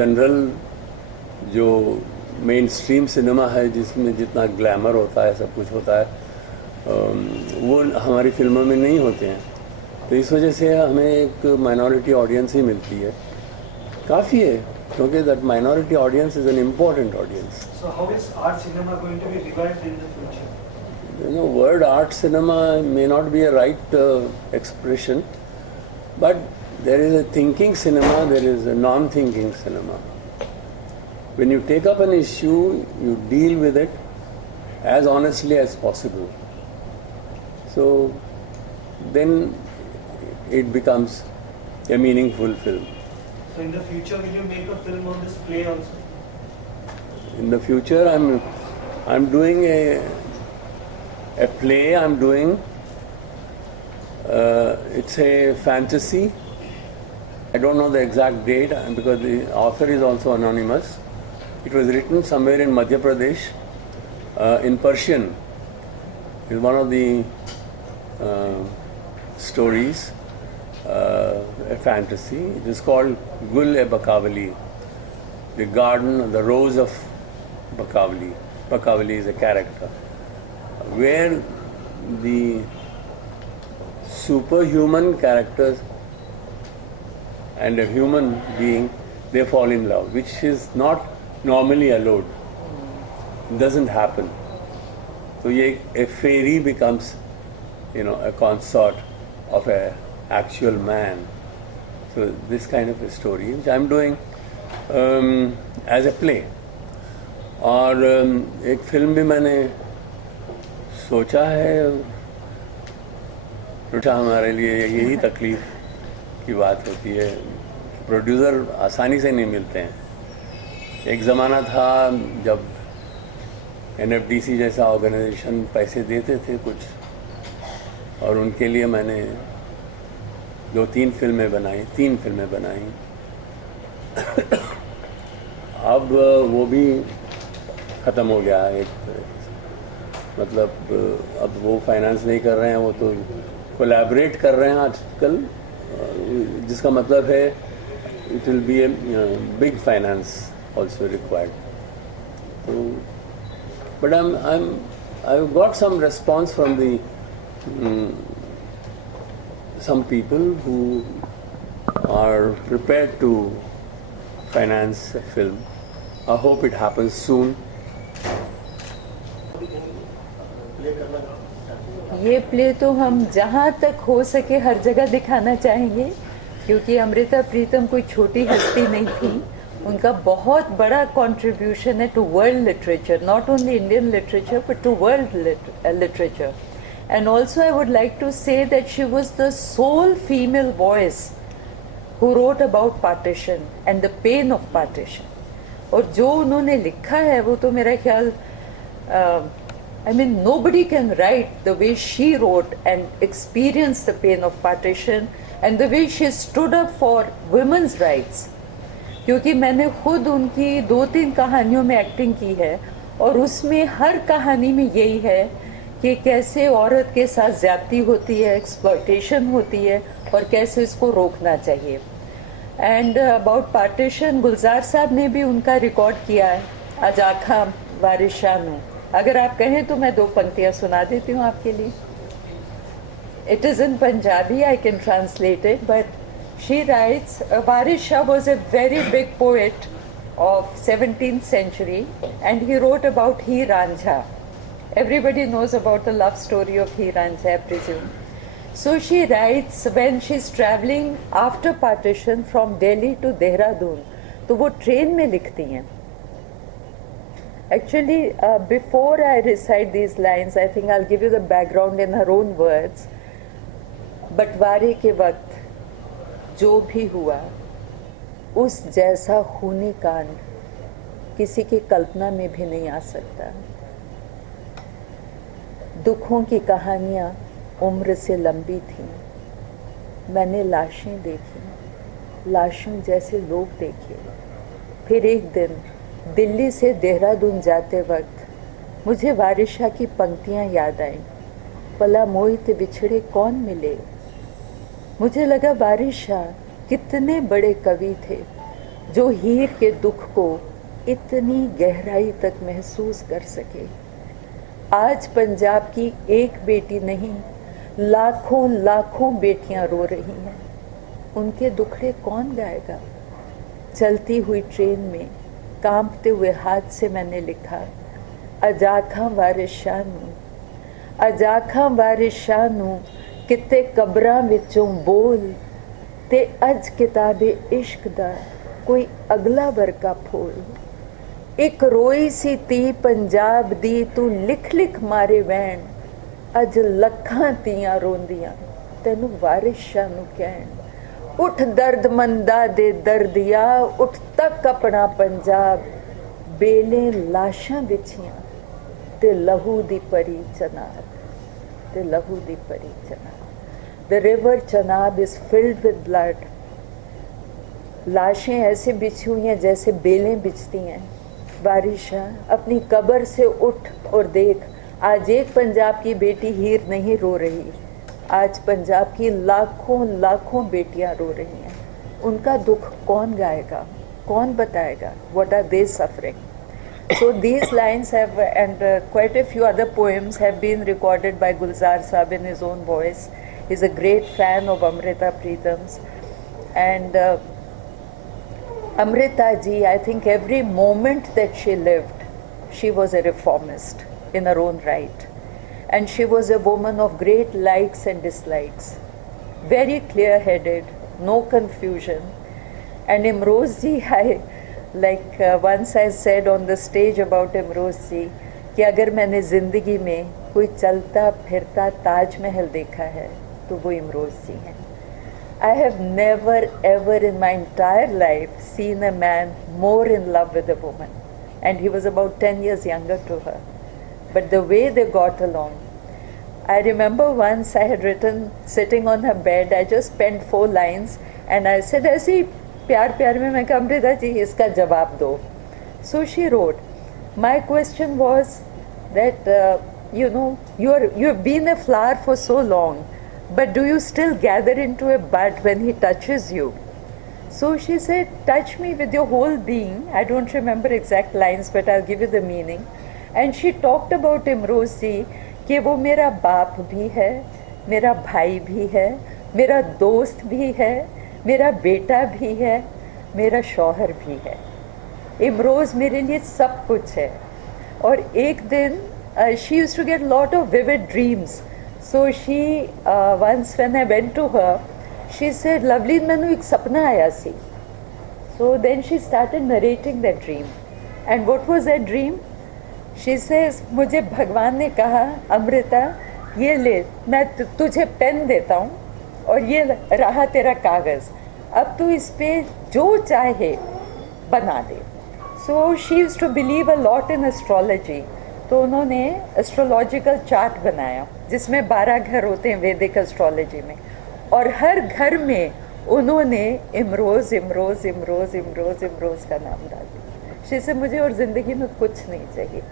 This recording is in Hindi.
जनरल जो मेन स्ट्रीम सिनेमा है जिसमें जितना ग्लैमर होता है, सब कुछ होता है, वो हमारी फिल्मों में नहीं होते हैं। तो इस वजह से हमें एक माइनॉरिटी ऑडियंस ही मिलती है, काफ़ी है, क्योंकि that minority audience is an important audience. So how is art cinema going to be revived in the future? You know, word art cinema may not be a right expression, but there is a thinking cinema, there is a non-thinking cinema. When you take up an issue, you deal with it as honestly as possible. So then it becomes a meaningful film. So in the future, will you make a film on this play also? In the future, I'm doing a play. I'm doing it's a fantasy. I don't know the exact date because the author is also anonymous. It was written somewhere in Madhya Pradesh in Persian. It's one of the stories, a fantasy. It is called Gul-e-Bakawali, the garden, the rose of Bakawali. Bakawali is a character where the superhuman characters and a human being, they fall in love, which is not normally allowed. It doesn't happen. So a fairy becomes, a consort of an actual man. So this kind of a story, which I'm doing as a play. और एक फिल्म भी मैंने सोचा है। हमारे लिए यही तकलीफ की बात होती है, प्रोड्यूसर आसानी से नहीं मिलते हैं। एक ज़माना था जब NFDC जैसा ऑर्गेनाइजेशन पैसे देते थे कुछ, और उनके लिए मैंने 3 फिल्में बनाई। अब वो भी ख़त्म हो गया है एक तरह से। मतलब अब वो फाइनेंस नहीं कर रहे हैं, वो तो कोलैबोरेट कर रहे हैं आजकल, जिसका मतलब है it will be a big finance also required. So, but I've got some response from the some people who are prepared to finance a film. I hope it happens soon. ये प्ले तो हम जहाँ तक हो सके हर जगह दिखाना चाहेंगे, क्योंकि अमृता प्रीतम कोई छोटी हस्ती नहीं थी। उनका बहुत बड़ा कंट्रीब्यूशन है to world literature, not only Indian literature but to world literature. And also I would like to say that she was the sole female voice who wrote about partition and the pain of partition. और जो उन्होंने लिखा है वो तो मेरा ख्याल, I mean, nobody can write the way she wrote and experience the pain of partition and the way she stood up for women's rights. क्योंकि मैंने खुद उनकी 2-3 कहानियों में एक्टिंग की है, और उसमें हर कहानी में यही है कि कैसे औरत के साथ ज्यादती होती है, एक्सप्लॉयटेशन होती है, और कैसे इसको रोकना चाहिए. एंड अबाउट पार्टीशन गुलजार साहब ने भी उनका रिकॉर्ड किया है आज आखा वारिशा में. अगर आप कहें तो मैं 2 पंक्तियां सुना देती हूँ आपके लिए. It is in Punjabi, I can translate it, but she writes, Varisha was a very big poet of 17th century, and he wrote about He Ranjha. Everybody knows about the love story of He Ranjha, I presume. So she writes when she's traveling after partition from Delhi to Dehradun, तो वो ट्रेन में लिखती हैं. Actually, before I recite these lines, I think I'll give you the background in her own words. बंटवारे के वक्त जो भी हुआ, उस जैसा खूनी कांड किसी की कल्पना में भी नहीं आ सकता. दुखों की कहानियाँ उम्र से लंबी थीं. मैंने लाशें देखी, लाशों जैसे लोग देखे. फिर एक दिन दिल्ली से देहरादून जाते वक्त मुझे वारिशा की पंक्तियाँ याद आईं. भला मोहित बिछड़े कौन मिले. मुझे लगा वारिशा कितने बड़े कवि थे. जो हीर के दुख को इतनी गहराई तक महसूस कर सके। आज पंजाब की एक बेटी नहीं, लाखों लाखों बेटियां रो रही हैं। उनके दुखड़े कौन गाएगा? चलती हुई ट्रेन में कांपते हुए हाथ से मैंने लिखा, अजाखा वारिशानू, अजाखा वारिशानू, किते कब्रां विचों बोल, ते अज किताबे इश्क दा कोई अगला वर्का फोल। एक रोई सी ती पंजाब दी, तू लिख लिख मारे वैन, अज लखां तियां रोंदियां तैनू वारिशां नू कहण। उठ दर्द मंदा दे दर्दिया, उठ तक अपना पंजाब, बेले लाशां बिछियां ते लहू दी परी चनाब, ते लहू दी परी Chenab. The river Chenab is filled with blood. लाशें ऐसे बिछी हुई हैं जैसे बेलें बिछती हैं। वारिशा अपनी कब्र से उठ और देख, आज एक पंजाब की बेटी हीर नहीं रो रही, आज पंजाब की लाखों लाखों बेटियां रो रही हैं। उनका दुख कौन गाएगा, कौन बताएगा? What are they suffering? So these lines have, and quite a few other poems have been recorded by Gulzar Saab in his own voice. He's a great fan of Amrita Pritam's, and Amrita ji, I think every moment that she lived, she was a reformist in her own right, and she was a woman of great likes and dislikes, very clear-headed, no confusion. And Imroz ji, I like once I said on the stage about Imroz ji कि अगर मैंने ज़िंदगी में कोई चलता फिरता ताजमहल देखा है तो वो इमरोज़ जी हैं। I have never ever in my entire life seen a man more in love with a woman, and he was about 10 years younger to her, but the way they got along. I remember once I had written, sitting on her bed, I just penned 4 lines and I said, ऐसे ही प्यार प्यार में मैं कहा, अमृता जी इसका जवाब दो. So she wrote, my question was that you know, you've been a flower for so long, but do you still gather into a bud when he touches you? So she said, touch me with your whole being. I don't remember exact lines, but I'll give you the meaning. And she talked about Imroz ji कि वो मेरा बाप भी है, मेरा भाई भी है, मेरा दोस्त भी है, मेरा बेटा भी है, मेरा शौहर भी है. इमरोज़ मेरे लिए सब कुछ है. और एक दिन she used to get a lot of vivid dreams. So she once when I went to her, she said, lovely मैनू एक सपना आया सी. So then she started narrating that dream. And what was that dream? She says, मुझे भगवान ने कहा, अमृता ये ले, मैं तुझे पेन देता हूँ और ये रहा तेरा कागज़, अब तू इस पे जो चाहे बना दे. So she used to believe a lot in astrology. तो उन्होंने एस्ट्रोलॉजिकल चार्ट बनाया जिसमें 12 घर होते हैं वैदिक एस्ट्रोलॉजी में, और हर घर में उन्होंने इमरोज़ इमरोज़ इमरोज़ इमरोज़ इमरोज़ का नाम डाल दिया. से मुझे और ज़िंदगी में कुछ नहीं चाहिए.